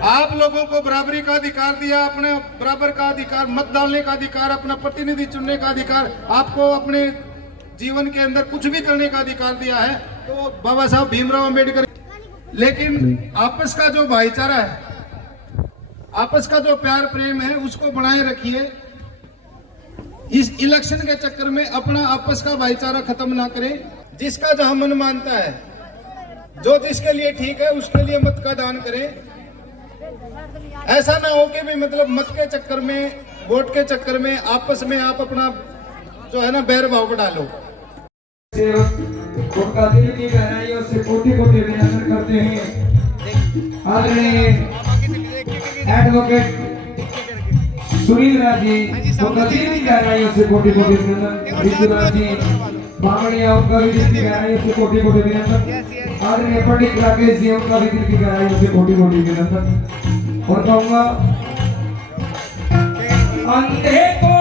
आप लोगों को बराबरी का अधिकार दिया, अपने बराबर का अधिकार, मत डालने का अधिकार, अपना प्रतिनिधि चुनने का अधिकार, आपको अपने जीवन के अंदर कुछ भी करने का अधिकार दिया है, तो बाबा साहब भीमराव अंबेडकर। लेकिन आपस का जो भाईचारा है, आपस का जो प्यार प्रेम है, उसको बनाए रखिए। इस इलेक्शन के चक्कर में अपना आपस का भाईचारा खत्म ना करें। जिसका जहां मन मानता है, जो जिसके लिए ठीक है, उसके लिए मत का दान करें। ऐसा ना हो कि भी मतलब मत के चक्कर में, वोट के चक्कर में आपस में आप अपना जो है ना बैर भाव बढ़ा लो। उनका दिल की गहराइयों से कोटि कोटि अभिनंदन करते हैं आदरणीय एडवोकेट सुनील राज जी, उनका दिल की गहराइयों से कोटि कोटि अभिनंदन। विश्वनाथ जी बामणिया, उनका भी दिल की गहराइयों से कोटि कोटि अभिनंदन। आदरणीय पंडित राकेश जी, उनका भी दिल की गहराइयों से कोटि कोटि अभिनंदन। और कहूँगा अंधे को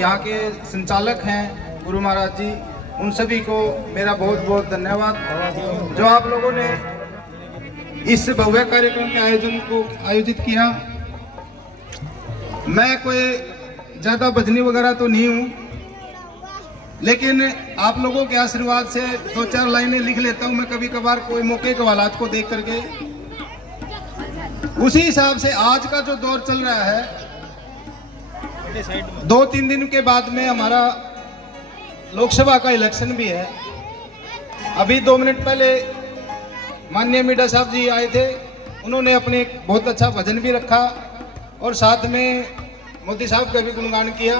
यहाँ के संचालक हैं गुरु महाराज जी, उन सभी को मेरा बहुत बहुत धन्यवाद जो आप लोगों ने इस भव्य कार्यक्रम के आयोजन को आयोजित किया। मैं कोई ज़्यादा भजनी वगैरह तो नहीं हूँ, लेकिन आप लोगों के आशीर्वाद से दो चार लाइनें लिख लेता हूँ मैं कभी कभार कोई मौके के हालात को देख करके। उसी हिसाब से आज का जो दौर चल रहा है, 2-3 दिन के बाद में हमारा लोकसभा का इलेक्शन भी है। अभी 2 मिनट पहले माननीय मीडा साहब जी आए थे, उन्होंने अपने एक बहुत अच्छा भजन भी रखा और साथ में मोदी साहब का भी गुणगान किया।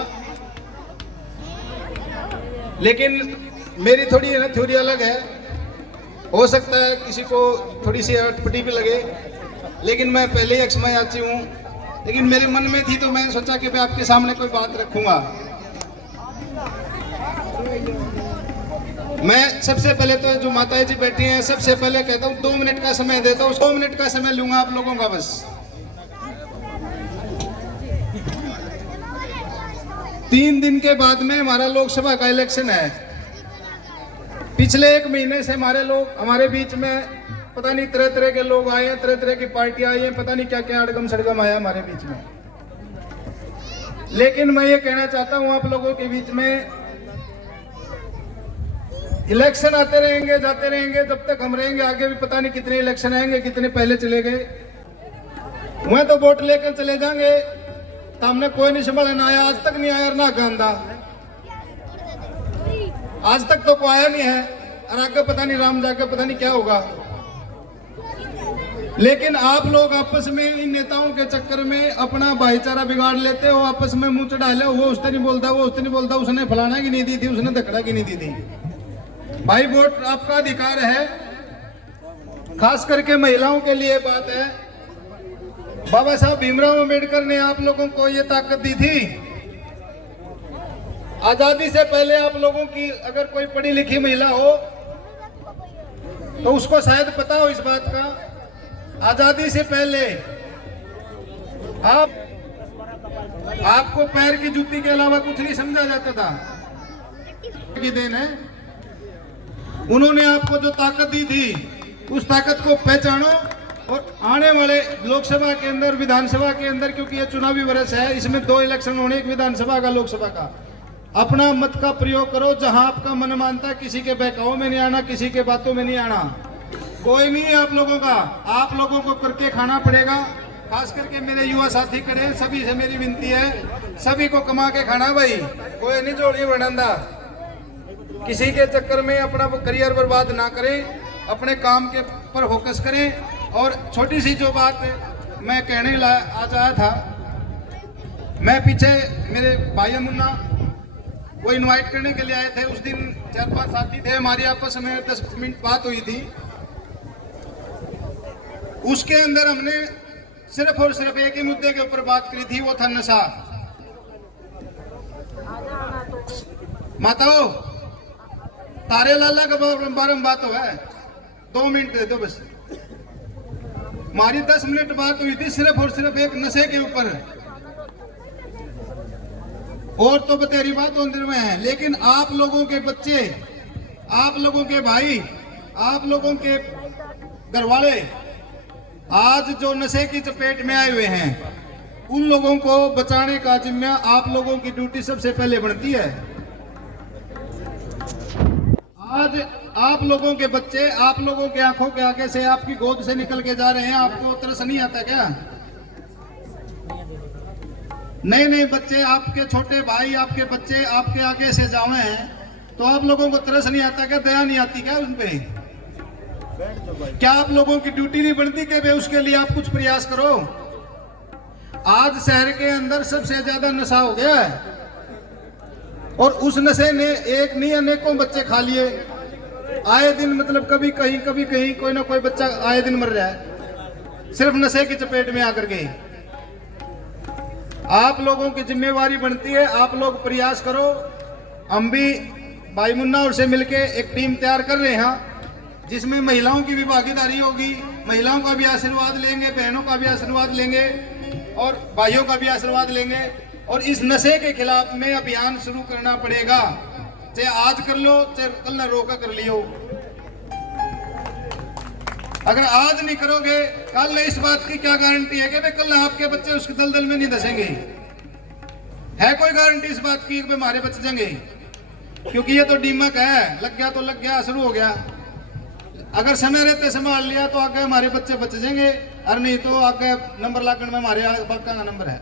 लेकिन मेरी थोड़ी ना थ्योरी अलग है, हो सकता है किसी को थोड़ी सी अटपटी भी लगे, लेकिन मैं पहले ही अक्षमा याची हूँ। लेकिन मेरे मन में थी तो मैंने सोचा कि मैं आपके सामने कोई बात रखूंगा। मैं सबसे पहले तो जो माताएं जी बैठी हैं, सबसे पहले कहता हूँ 2 मिनट का समय देता हूँ, 2 मिनट का समय लूंगा आप लोगों का बस। 3 दिन के बाद में हमारा लोकसभा का इलेक्शन है। पिछले 1 महीने से हमारे बीच में पता नहीं तरह तरह के लोग आए हैं, तरह तरह की पार्टियां आई हैं, पता नहीं क्या क्या अड़गम सड़गम आया हमारे बीच में। लेकिन मैं ये कहना चाहता हूं आप लोगों के बीच में, इलेक्शन आते रहेंगे जाते रहेंगे, जब तक हम रहेंगे आगे भी पता नहीं कितने इलेक्शन आएंगे, कितने पहले चले गए। वह तो वोट लेकर चले जाएंगे, सामने कोई नहीं संभालने आया, आज तक नहीं आया ना गांधा, आज तक तो कोई आया नहीं है, और आगे पता नहीं राम जाके पता नहीं क्या होगा। लेकिन आप लोग आपस में इन नेताओं के चक्कर में अपना भाईचारा बिगाड़ लेते हो, आपस में मुंह चढ़ा ले, वो उससे नहीं बोलता, वो उससे नहीं बोलता, उसने फलाना की नहीं दी थी, उसने धकड़ा की नहीं दी थी। भाई वोट आपका अधिकार है, खास करके महिलाओं के लिए बात है। बाबा साहब भीमराव अंबेडकर ने आप लोगों को ये ताकत दी थी। आजादी से पहले आप लोगों की अगर कोई पढ़ी लिखी महिला हो तो उसको शायद पता हो इस बात का, आजादी से पहले आपको पैर की जूती के अलावा कुछ नहीं समझा जाता था। की देन है, उन्होंने आपको जो ताकत दी थी उस ताकत को पहचानो और आने वाले लोकसभा के अंदर, विधानसभा के अंदर, क्योंकि ये चुनावी वर्ष है, इसमें 2 इलेक्शन होने, एक विधानसभा का, लोकसभा का, अपना मत का प्रयोग करो जहां आपका मन मानता है। किसी के बहकाव में नहीं आना, किसी के बातों में नहीं आना, कोई नहीं है आप लोगों का, आप लोगों को करके खाना पड़ेगा। खास करके मेरे युवा साथी खड़े हैं, सभी से मेरी विनती है, सभी को कमा के खाना भाई, कोई नहीं जोड़िए बढ़ांदा। किसी के चक्कर में अपना करियर बर्बाद ना करें, अपने काम के पर फोकस करें। और छोटी सी जो बात मैं कहने आज आया था, मैं पीछे मेरे भाई मुन्ना वो इनवाइट करने के लिए आए थे। उस दिन 4-5 साथी थे, हमारी आपस में 10 मिनट बात हुई थी। उसके अंदर हमने सिर्फ और सिर्फ एक ही मुद्दे के ऊपर बात करी थी, वो था नशा। माताओ तारे लाला का बारम बात हो है, 2 मिनट दे दो बस। हमारी 10 मिनट बात हुई थी सिर्फ और सिर्फ एक नशे के ऊपर, और तो बतेरी बात अंदर में है। लेकिन आप लोगों के बच्चे, आप लोगों के भाई, आप लोगों के घरवाले आज जो नशे की चपेट में आए हुए हैं, उन लोगों को बचाने का जिम्मा आप लोगों की ड्यूटी सबसे पहले बनती है। आज आप लोगों के बच्चे आप लोगों के आंखों के आगे से आपकी गोद से निकल के जा रहे हैं, आपको तरस नहीं आता क्या? नए नए बच्चे, आपके छोटे भाई, आपके बच्चे आपके आगे से जावे हैं, तो आप लोगों को तरस नहीं आता क्या? दया नहीं आती क्या उन पे? क्या आप लोगों की ड्यूटी नहीं बनती कि भाई उसके लिए आप कुछ प्रयास करो? आज शहर के अंदर सबसे ज्यादा नशा हो गया है, और उस नशे ने एक नहीं अनेकों बच्चे खा लिए। आए दिन मतलब कभी कहीं कोई ना कोई बच्चा आए दिन मर रहा है, सिर्फ नशे की चपेट में आकर के। आप लोगों की जिम्मेवारी बनती है, आप लोग प्रयास करो। हम भी भाई मुन्ना और से मिलके एक टीम तैयार कर रहे हैं, जिसमें महिलाओं की भी भागीदारी होगी। महिलाओं का भी आशीर्वाद लेंगे, बहनों का भी आशीर्वाद लेंगे, और भाइयों का भी आशीर्वाद लेंगे। और इस नशे के खिलाफ में अभियान शुरू करना पड़ेगा, चाहे आज कर लो चाहे कल न रोका कर लियो। अगर आज नहीं करोगे, कल इस बात की क्या गारंटी है कि भाई कल आपके बच्चे उसके दलदल में नहीं धसेंगे? है कोई गारंटी इस बात की कि हमारे बच्चे जाएंगे? क्योंकि ये तो डीमक है, लग गया तो लग गया, शुरू हो गया। अगर समय रहते संभाल लिया तो आगे हमारे बच्चे बच जाएंगे, और नहीं तो आगे नंबर लागण में हमारे बाका का नंबर है।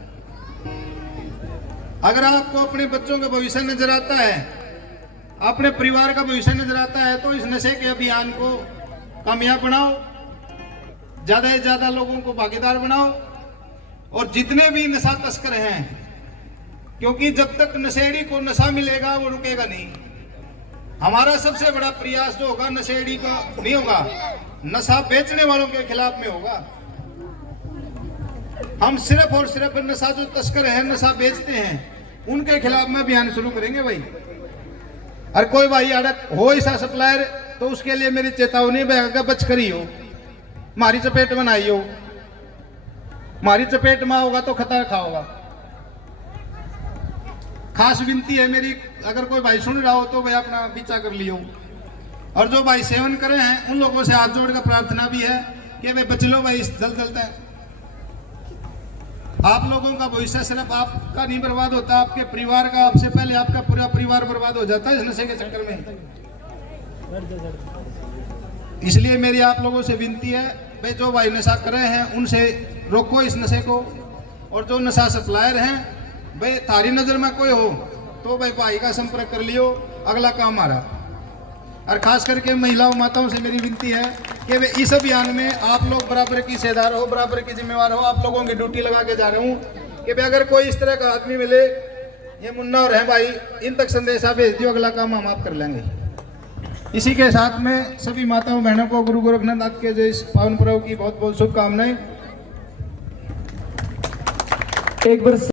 अगर आपको अपने बच्चों का भविष्य नजर आता है, अपने परिवार का भविष्य नजर आता है, तो इस नशे के अभियान को कामयाब बनाओ, ज्यादा से ज्यादा लोगों को भागीदार बनाओ। और जितने भी नशा तस्कर हैं, क्योंकि जब तक नशेड़ी को नशा मिलेगा वो रुकेगा नहीं। हमारा सबसे बड़ा प्रयास जो होगा नशेड़ी का नहीं होगा, नशा बेचने वालों के खिलाफ में होगा। हम सिर्फ और सिर्फ नशा जो तस्कर है, नशा बेचते हैं, उनके खिलाफ में अभियान शुरू करेंगे भाई। और कोई भाई अड़क हो ऐसा सप्लायर, तो उसके लिए मेरी चेतावनी है, बच करी हो, हमारी चपेट में ना आई हो। हमारी चपेट में होगा तो खतरा खाओगा। खास विनती है मेरी, अगर कोई भाई सुन रहा हो तो भाई अपना पीछा कर लियो। और जो भाई सेवन करे हैं, उन लोगों से हाथ जोड़कर प्रार्थना भी है कि भाई बच लो भाई इस दलदल तक। आप लोगों का भविष्य सिर्फ आपका नहीं बर्बाद होता, आपके परिवार का, आपसे पहले आपका पूरा परिवार बर्बाद हो जाता है इस नशे के चक्कर में। इसलिए मेरी आप लोगों से विनती है, भाई जो भाई नशा कर रहे हैं उनसे रोको इस नशे को। और जो नशा सप्लायर हैं, भाई थारी नजर में कोई हो तो भाई का संपर्क कर लियो, अगला काम हमारा। और खास करके महिलाओं माताओं से मेरी विनती है कि वे इस अभियान में आप लोग बराबर की हिस्सेदार हो, बराबर की जिम्मेवार हो। आप लोगों की ड्यूटी लगा के जा रहा हूँ कि भाई अगर कोई इस तरह का आदमी मिले, ये मुन्ना और है भाई, इन तक संदेशा भेज दियो, अगला काम हम आप कर लेंगे। इसी के साथ में सभी माताओं बहनों को गुरु गोरखनाथ के जो इस पावन पर्व की बहुत बहुत शुभकामनाएं। एक बार